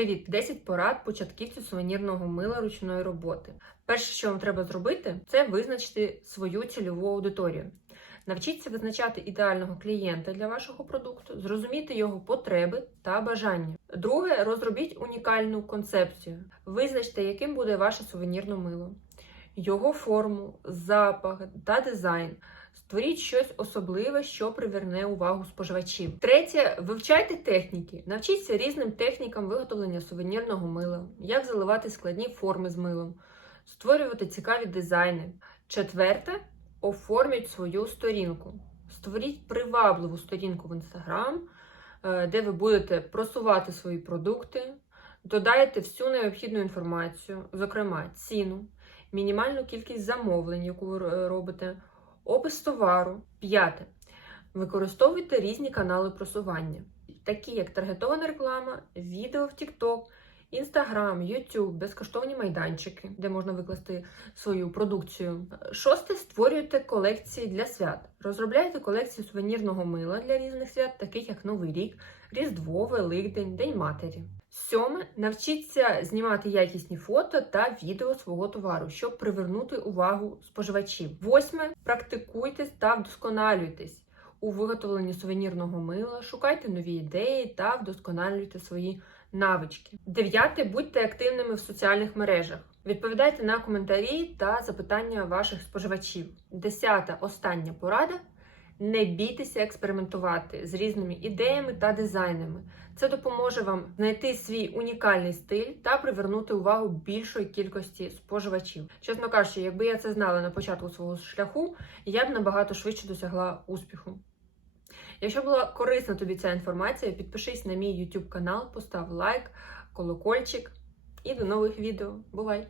Привіт! 10 порад початківцю сувенірного мила ручної роботи. Перше, що вам треба зробити, це визначити свою цільову аудиторію. Навчіться визначати ідеального клієнта для вашого продукту, зрозуміти його потреби та бажання. Друге, розробіть унікальну концепцію. Визначте, яким буде ваше сувенірне мило, його форму, запах та дизайн. Створіть щось особливе, що приверне увагу споживачів. Третє, вивчайте техніки. Навчіться різним технікам виготовлення сувенірного мила, як заливати складні форми з милом, створювати цікаві дизайни. Четверте, оформіть свою сторінку. Створіть привабливу сторінку в Instagram, е, де ви будете просувати свої продукти, додайте всю необхідну інформацію, зокрема ціну, мінімальну кількість замовлень, яку ви робите. Опис товару. П'яте. Використовуйте різні канали просування, такі як таргетована реклама, відео в TikTok, Instagram, YouTube, безкоштовні майданчики, де можна викласти свою продукцію. Шосте. Створюйте колекції для свят. Розробляйте колекції сувенірного мила для різних свят, таких як Новий рік, Різдво, Великдень, День Матері. Сьоме. Навчіться знімати якісні фото та відео свого товару, щоб привернути увагу споживачів. Восьме. Практикуйтесь та вдосконалюйтесь у виготовленні сувенірного мила, шукайте нові ідеї та вдосконалюйте свої навички. Дев'яте. Будьте активними в соціальних мережах. Відповідайте на коментарі та запитання ваших споживачів. Десята остання порада. Не бійтеся експериментувати з різними ідеями та дизайнами. Це допоможе вам знайти свій унікальний стиль та привернути увагу більшої кількості споживачів. Чесно кажучи, якби я це знала на початку свого шляху, я б набагато швидше досягла успіху. Якщо була корисна тобі ця інформація, підпишись на мій YouTube канал, постав лайк, колокольчик і до нових відео. Бувай!